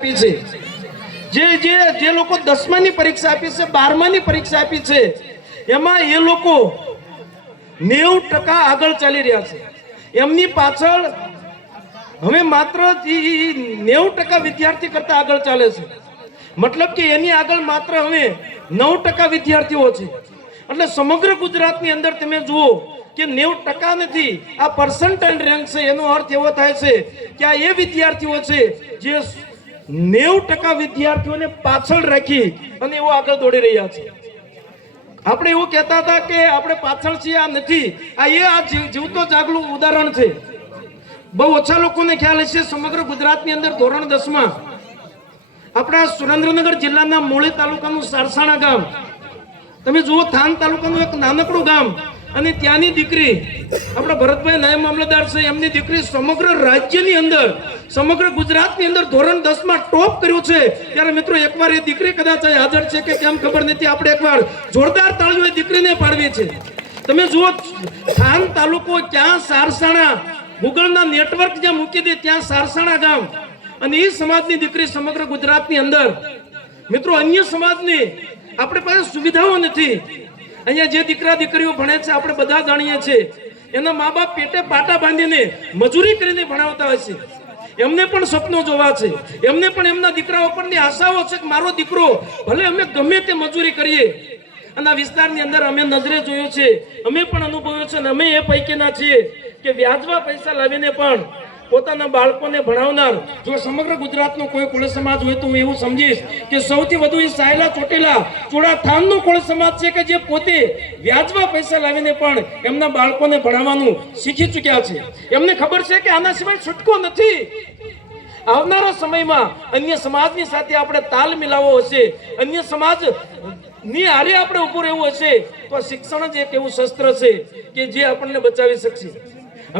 જે જે જે લોકો 10માની પરીક્ષા આપી છે, 12માની પરીક્ષા આપી છે, એમાં એ લોકો 90% આગળ ચાલી રહ્યા છે. એમની પાછળ હવે માત્ર 90% વિદ્યાર્થી કરતા આગળ ચાલે છે. મતલબ કે એની આગળ માત્ર હવે 9% વિદ્યાર્થીઓ છે. એટલે સમગ્ર ગુજરાતની અંદર તમે જુઓ કે 90% નથી, આ પર્સન્ટાઇલ રેન્ક છે. એનો અર્થ એવો થાય છે કે આ એ વિદ્યાર્થીઓ છે જે 90% વિદ્યાર્થીઓને પાછળ રાખી અને એવો આગળ દોડી રહ્યા છે. આપણે એવું કહેતા હતા કે આપણે પાછળ છીએ, આ નથી. આ જીવતો જાગલું ઉદાહરણ છે. બહુ ઓછા લોકોને ખ્યાલ હશે, સમગ્ર ગુજરાતની અંદર ધોરણ 10માં આપણા સુરેન્દ્રનગર જિલ્લાના મૂળી તાલુકાનું સારસાણા ગામ, તમે જુઓ, થાન તાલુકાનું એક નાનકડું ગામ, અને ત્યાંની દીકરી આપણા ભરતભાઈ નાયબ મામલતદાર છે, એમની દીકરી સમગ્ર રાજ્યની અંદર, સમગ્ર ગુજરાતની અંદર ધોરણ 10માં ટોપ કર્યું છે. ત્યારે મિત્રો એકવાર એ દીકરી કદાચ હાજર છે કે કેમ ખબર નથી, આપણે એકવાર જોરદાર તાળીઓ એ દીકરીને પાડવી છે. તમે જુઓ, થાન તાલુકો ક્યાં, સારસાણા, ગૂગલના નેટવર્ક જ્યાં મૂકી દે ત્યાં સારસાણા ગામ, અને એ સમાજની દીકરી સમગ્ર ગુજરાતની અંદર. મિત્રો અન્ય સમાજની આપણે પાસે સુવિધાઓ નથી. અહીંયા જે દીકરા દીકરીઓ ભણે છે આપણે બધા જાણીએ છીએ, એના મા બાપ પેટે પાટા બાંધીને મજૂરી કરીને ભણાવતા હોય છે. એમને પણ સપનો જોવા છે, એમને પણ એમના દીકરાઓ પરની આશાઓ છે કે મારો દીકરો ભલે અમે ગમે તે મજૂરી કરીએ. અને આ વિસ્તારની અંદર અમે નજરે જોયું છે, અમે પણ અનુભવ્યું છે, અને અમે એ પૈકીના છીએ કે વ્યાજમાં પૈસા લાવીને પણ પોતાના બાળકોને ભણાવનાર જો સમગ્ર ગુજરાતનો કોઈ કોળી સમાજ હોય તો હું એવું સમજીશ કે સૌથી વધુ એ સાયલા ચોટીલા ચોડાથાનનો કોળી સમાજ છે કે જે પોતે વ્યાજમાં પૈસા લાવીને પણ એમના બાળકોને ભણાવવાનું શીખી ચૂક્યા છે. એમને ખબર છે કે આના સિવાય છૂટકો નથી. આવનારા સમયમાં અન્ય સમાજની સાથે આપણે તાલ મિલાવવો હશે, અન્ય સમાજ ની હારે આપણે ઉભું રહેવું હશે, તો શિક્ષણ જ એક એવું શસ્ત્ર છે કે જે આપણને બચાવી શકશે.